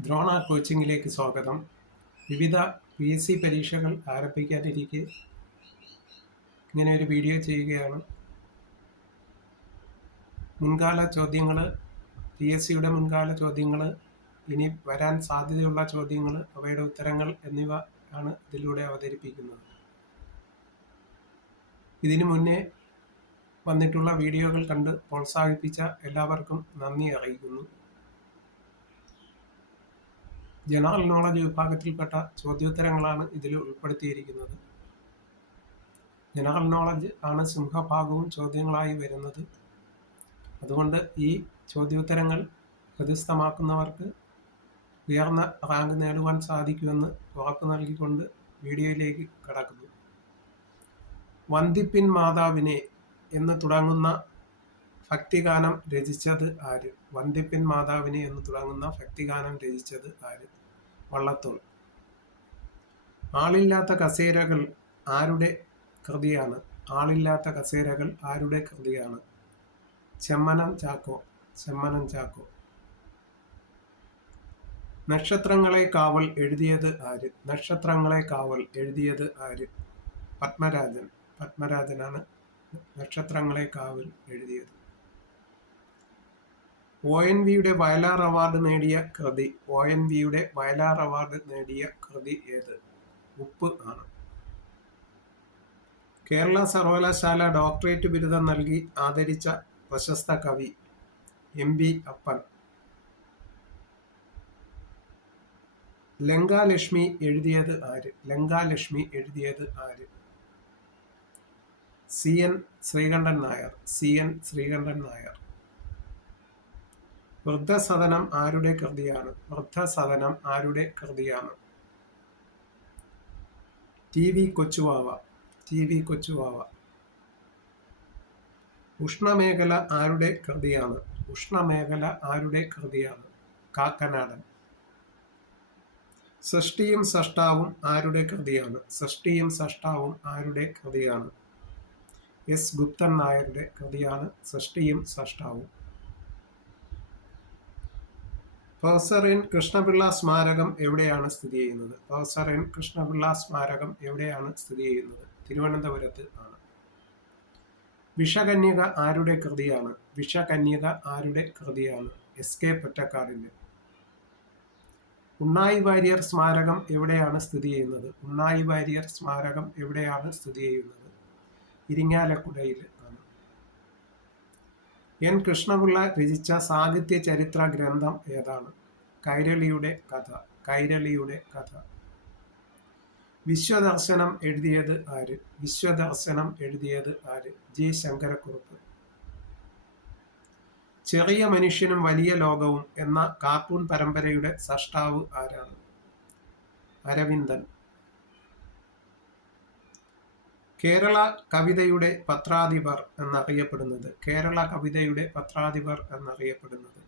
ദ്രോണ കോച്ചിങ്ങിലേക്ക് സ്വാഗതം. വിവിധ PSC പരീക്ഷകൾ ആരംഭിക്കാനിരിക്കെ ഇങ്ങനെ ഒരു വീഡിയോ ചെയ്യുകയാണ്. മുൻകാല ചോദ്യങ്ങൾ, PSCയുടെ മുൻകാല ചോദ്യങ്ങൾ, ഇനി വരാൻ സാധ്യതയുള്ള ചോദ്യങ്ങൾ, അവയുടെ ഉത്തരങ്ങൾ എന്നിവ ആണ് ഇതിലൂടെ അവതരിപ്പിക്കുന്നത്. ഇതിനു മുന്നേ വന്നിട്ടുള്ള വീഡിയോകൾ കണ്ട് പ്രോത്സാഹിപ്പിച്ച എല്ലാവർക്കും നന്ദി അറിയിക്കുന്നു. ജനറൽ നോളജ് വിഭാഗത്തിൽപ്പെട്ട ചോദ്യോത്തരങ്ങളാണ് ഇതിൽ ഉൾപ്പെടുത്തിയിരിക്കുന്നത്. ജനറൽ നോളജ് ആണ് സിംഹഭാഗവും ചോദ്യങ്ങളായി വരുന്നത്. അതുകൊണ്ട് ഈ ചോദ്യോത്തരങ്ങൾ ഹൃദിസ്ഥമാക്കുന്നവർക്ക് ഉയർന്ന റാങ്ക് നേടുവാൻ സാധിക്കുമെന്ന് ഉറപ്പു നൽകിക്കൊണ്ട് വീഡിയോയിലേക്ക് കടക്കുന്നു. വന്ദിപ്പിൻ മാതാവിനെ എന്ന് തുടങ്ങുന്ന ഭക്തിഗാനം രചിച്ചത് ആര്? വന്ദിപ്പിൻ മാതാവിനെ എന്ന് തുടങ്ങുന്ന ഭക്തിഗാനം രചിച്ചത് ആര്? വള്ളത്തോൾ. ആളില്ലാത്ത കസേരകൾ ആരുടെ കൃതിയാണ്? ആളില്ലാത്ത കസേരകൾ ആരുടെ കൃതിയാണ്? ചെമ്മനം ചാക്കോ. ചെമ്മനം ചാക്കോ. നക്ഷത്രങ്ങളെ കാവൽ എഴുതിയത് ആര്? നക്ഷത്രങ്ങളെ കാവൽ എഴുതിയത് ആര്? പത്മരാജൻ. പത്മരാജനാണ് നക്ഷത്രങ്ങളെ കാവൽ എഴുതിയത്. ONVയുടെ വയലാർ അവാർഡ് നേടിയ കൃതി. ONVയുടെ വയലാർ അവാർഡ് നേടിയ കൃതി ഏത്? ഉപ്പ് ആണ്. കേരള സർവകലാശാല ഡോക്ടറേറ്റ് ബിരുദം നൽകി ആദരിച്ച പ്രശസ്ത കവി MB അപ്പൻ. ലങ്കാലക്ഷ്മി എഴുതിയത് ആര്? ലങ്കാലക്ഷ്മി എഴുതിയത് ആര്? CN ശ്രീകണ്ഠൻ നായർ. CN ശ്രീകണ്ഠൻ നായർ. വൃദ്ധസദനം ആരുടെ കൃതിയാണ്? വൃദ്ധസദനം ആരുടെ കൃതിയാണ്? TV കൊച്ചുവാവ. TV കൊച്ചുവാവ. ഉഷ്ണമേഖല ആരുടെ കൃതിയാണ്? ഉഷ്ണമേഖല ആരുടെ കൃതിയാണ്? കാക്കനാടൻ. സൃഷ്ടിയും സഷ്ടാവും ആരുടെ കൃതിയാണ്? സൃഷ്ടിയും സഷ്ടാവും ആരുടെ കൃതിയാണ്? S ഗുപ്തൻ നായരുടെ കൃതിയാണ് സൃഷ്ടിയും സഷ്ടാവും. പ്രൊഫസർ N കൃഷ്ണപിള്ള സ്മാരകം എവിടെയാണ് സ്ഥിതി ചെയ്യുന്നത്? പ്രൊഫസർ N കൃഷ്ണപിള്ള സ്മാരകം എവിടെയാണ് സ്ഥിതി ചെയ്യുന്നത്? തിരുവനന്തപുരത്ത് ആണ്. വിഷകന്യക ആരുടെ കൃതിയാണ്? വിഷകന്യക ആരുടെ കൃതിയാണ്? SK പൊറ്റക്കാടിന്റെ. ഉണ്ണായി വാര്യർ സ്മാരകം എവിടെയാണ് സ്ഥിതി ചെയ്യുന്നത്? ഉണ്ണായി വാര്യർ സ്മാരകം എവിടെയാണ് സ്ഥിതി ചെയ്യുന്നത്? ഇരിങ്ങാലക്കുടയിൽ ആണ്. N കൃഷ്ണപിള്ള രചിച്ച സാഹിത്യ ചരിത്ര ഗ്രന്ഥം ഏതാണ്? കൈരളിയുടെ കഥ. കൈരളിയുടെ കഥ. വിശ്വദർശനം എഴുതിയത് ആര്? വിശ്വദർശനം എഴുതിയത് ആര്? G ശങ്കരക്കുറുപ്പ്. ചെറിയ മനുഷ്യനും വലിയ ലോകവും എന്ന കാർട്ടൂൺ പരമ്പരയുടെ സൃഷ്ടാവ് ആരാണ്? അരവിന്ദൻ. കേരള കവിതയുടെ പത്രാധിപർ എന്നറിയപ്പെടുന്നത്. കേരള കവിതയുടെ പത്രാധിപർ എന്നറിയപ്പെടുന്നത്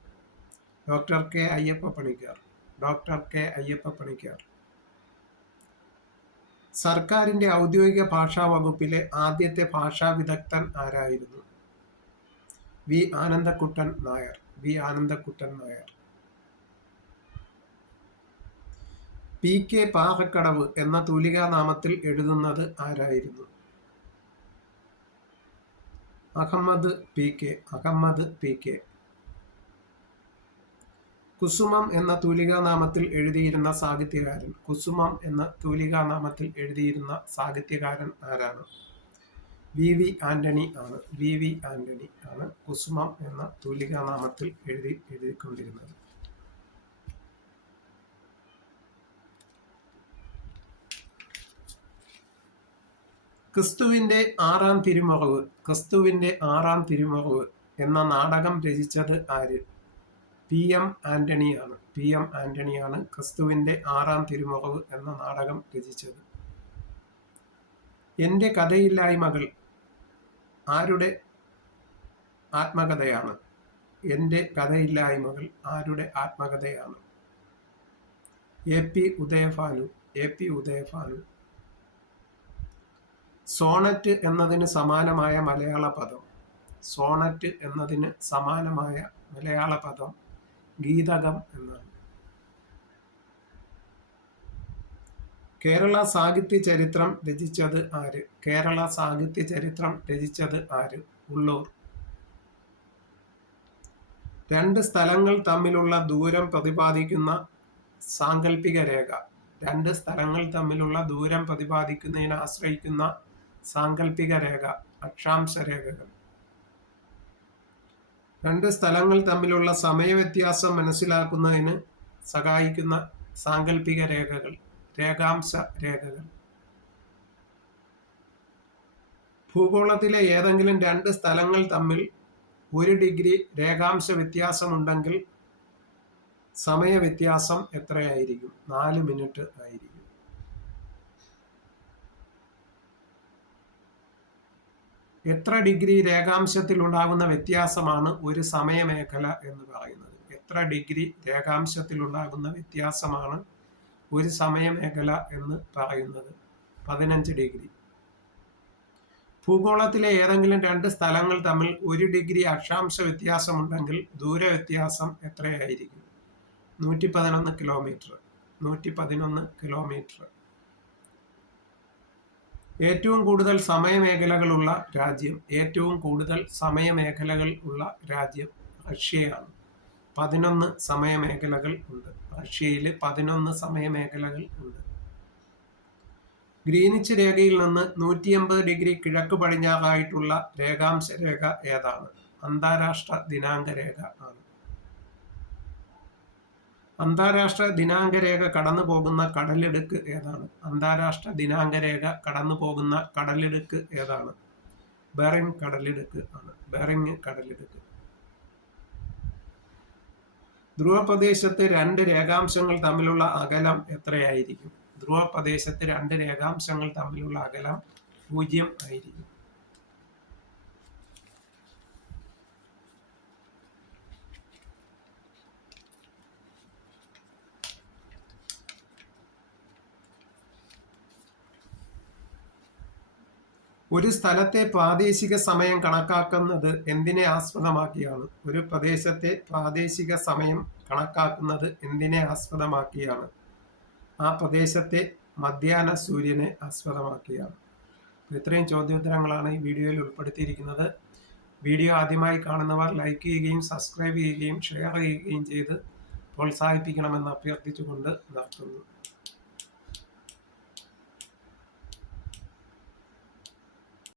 doctor K Ayyappa Panicker. Doctor K Ayyappa Panicker. സർക്കാരിന്റെ ഔദ്യോഗിക ഭാഷാ വകുപ്പിലെ ആദ്യത്തെ ഭാഷാ വിദഗ്ധൻ ആരായിരുന്നു? V Anandakuttan Nair. V Anandakuttan Nair. PK Parakkadavu എന്ന തൂലികാനാമത്തിൽ എഴുതുന്നത് ആരായിരുന്നു? അഹമ്മദ് PK. അഹമ്മദ് PK. കുസുമം എന്ന തൂലികാനാമത്തിൽ എഴുതിയിരുന്ന സാഹിത്യകാരൻ. കുസുമം എന്ന തൂലികാനാമത്തിൽ എഴുതിയിരുന്ന സാഹിത്യകാരൻ ആരാണ്? VV ആന്റണി ആണ്. VV ആന്റണി ആണ് കുസുമം എന്ന തൂലികാനാമത്തിൽ എഴുതിക്കൊണ്ടിരുന്നത്. ക്രിസ്തുവിന്റെ ആറാം തിരുമറവ്. ക്രിസ്തുവിന്റെ ആറാം തിരുമറവ് എന്ന നാടകം രചിച്ചത് ആര്? PM ആന്റണിയാണ്. PM ആന്റണിയാണ് ക്രിസ്തുവിന്റെ ആറാം തിരുമറവ് എന്ന നാടകം രചിച്ചത്. എന്റെ കഥയില്ലായ്മകൾ ആരുടെ ആത്മകഥയാണ്? എന്റെ കഥയില്ലായ്മകൾ ആരുടെ ആത്മകഥയാണ്? AP Udayabhanu. AP Udayabhanu. Sonnet എന്നതിന് സമാനമായ മലയാള പദം. സോണറ്റ് എന്നതിന് സമാനമായ മലയാള പദം ഗീതകം എന്നാണ്. കേരള സാഹിത്യ ചരിത്രം രചിച്ചത് ആര്? കേരള സാഹിത്യ ചരിത്രം രചിച്ചത് ആര്? ഉള്ളൂർ. രണ്ട് സ്ഥലങ്ങൾ തമ്മിലുള്ള ദൂരം പ്രതിപാദിക്കുന്ന സാങ്കല്പിക രേഖ. രണ്ട് സ്ഥലങ്ങൾ തമ്മിലുള്ള ദൂരം പ്രതിപാദിക്കുന്നതിനെ ആശ്രയിക്കുന്ന സാങ്കല്പിക രേഖ അക്ഷാംശ രേഖകൾ. രണ്ട് സ്ഥലങ്ങൾ തമ്മിലുള്ള സമയവ്യത്യാസം മനസ്സിലാക്കുന്നതിന് സഹായിക്കുന്ന സാങ്കല്പിക രേഖകൾ രേഖാംശ രേഖകൾ. ഭൂഗോളത്തിലെ ഏതെങ്കിലും രണ്ട് സ്ഥലങ്ങൾ തമ്മിൽ 1 ഡിഗ്രി രേഖാംശ വ്യത്യാസമുണ്ടെങ്കിൽ സമയവ്യത്യാസം എത്രയായിരിക്കും? 4 മിനിറ്റ് ആയിരിക്കും. എത്ര ഡിഗ്രി രേഖാംശത്തിൽ ഉണ്ടാകുന്ന വ്യത്യാസമാണ് ഒരു സമയമേഖല എന്ന് പറയുന്നത്? എത്ര ഡിഗ്രി രേഖാംശത്തിൽ ഉണ്ടാകുന്ന വ്യത്യാസമാണ് ഒരു സമയമേഖല എന്ന് പറയുന്നത്? 15 ഡിഗ്രി. ഭൂഗോളത്തിലെ ഏതെങ്കിലും രണ്ട് സ്ഥലങ്ങൾ തമ്മിൽ 1 ഡിഗ്രി അക്ഷാംശ വ്യത്യാസമുണ്ടെങ്കിൽ ദൂരവ്യത്യാസം എത്രയായിരിക്കും? 111 കിലോമീറ്റർ. 111 കിലോമീറ്റർ. ഏറ്റവും കൂടുതൽ സമയമേഖലകളുള്ള രാജ്യം. ഏറ്റവും കൂടുതൽ സമയമേഖലകൾ ഉള്ള രാജ്യം റഷ്യയാണ്. 11 സമയമേഖലകൾ ഉണ്ട്. റഷ്യയിൽ 11 സമയമേഖലകൾ ഉണ്ട്. ഗ്രീനിച്ച് രേഖയിൽ നിന്ന് 180 ഡിഗ്രി കിഴക്ക് പടിഞ്ഞാറായിട്ടുള്ള രേഖാംശ രേഖ ഏതാണ്? അന്താരാഷ്ട്ര ദിനാങ്ക രേഖ ആണ്. അന്താരാഷ്ട്ര ദിനാങ്ക രേഖ കടന്നു പോകുന്ന കടലിടുക്ക് ഏതാണ്? അന്താരാഷ്ട്ര ദിനാങ്ക രേഖ കടന്നു പോകുന്ന കടലിടുക്ക് ഏതാണ്? ബെറിങ് കടലിടുക്ക് ആണ്. ബെറിങ് കടലിടുക്ക്. ധ്രുവപ്രദേശത്ത് രണ്ട് രേഖാംശങ്ങൾ തമ്മിലുള്ള അകലം എത്രയായിരിക്കും? ധ്രുവപ്രദേശത്ത് രണ്ട് രേഖാംശങ്ങൾ തമ്മിലുള്ള അകലം 0 ആയിരിക്കും. ഒരു സ്ഥലത്തെ പ്രാദേശിക സമയം കണക്കാക്കുന്നത് എന്തിനെ ആസ്പദമാക്കിയാണ്? ഒരു പ്രദേശത്തെ പ്രാദേശിക സമയം കണക്കാക്കുന്നത് എന്തിനെ ആസ്പദമാക്കിയാണ്? ആ പ്രദേശത്തെ മധ്യാഹ്ന സൂര്യനെ ആസ്പദമാക്കിയാണ്. ഇത്രയും ചോദ്യോത്തരങ്ങളാണ് ഈ വീഡിയോയിൽ ഉൾപ്പെടുത്തിയിരിക്കുന്നത്. വീഡിയോ ആദ്യമായി കാണുന്നവർ ലൈക്ക് ചെയ്യുകയും സബ്സ്ക്രൈബ് ചെയ്യുകയും ഷെയർ ചെയ്യുകയും ചെയ്ത് പ്രോത്സാഹിപ്പിക്കണമെന്ന് അഭ്യർത്ഥിച്ചുകൊണ്ട് നിർത്തുന്നു.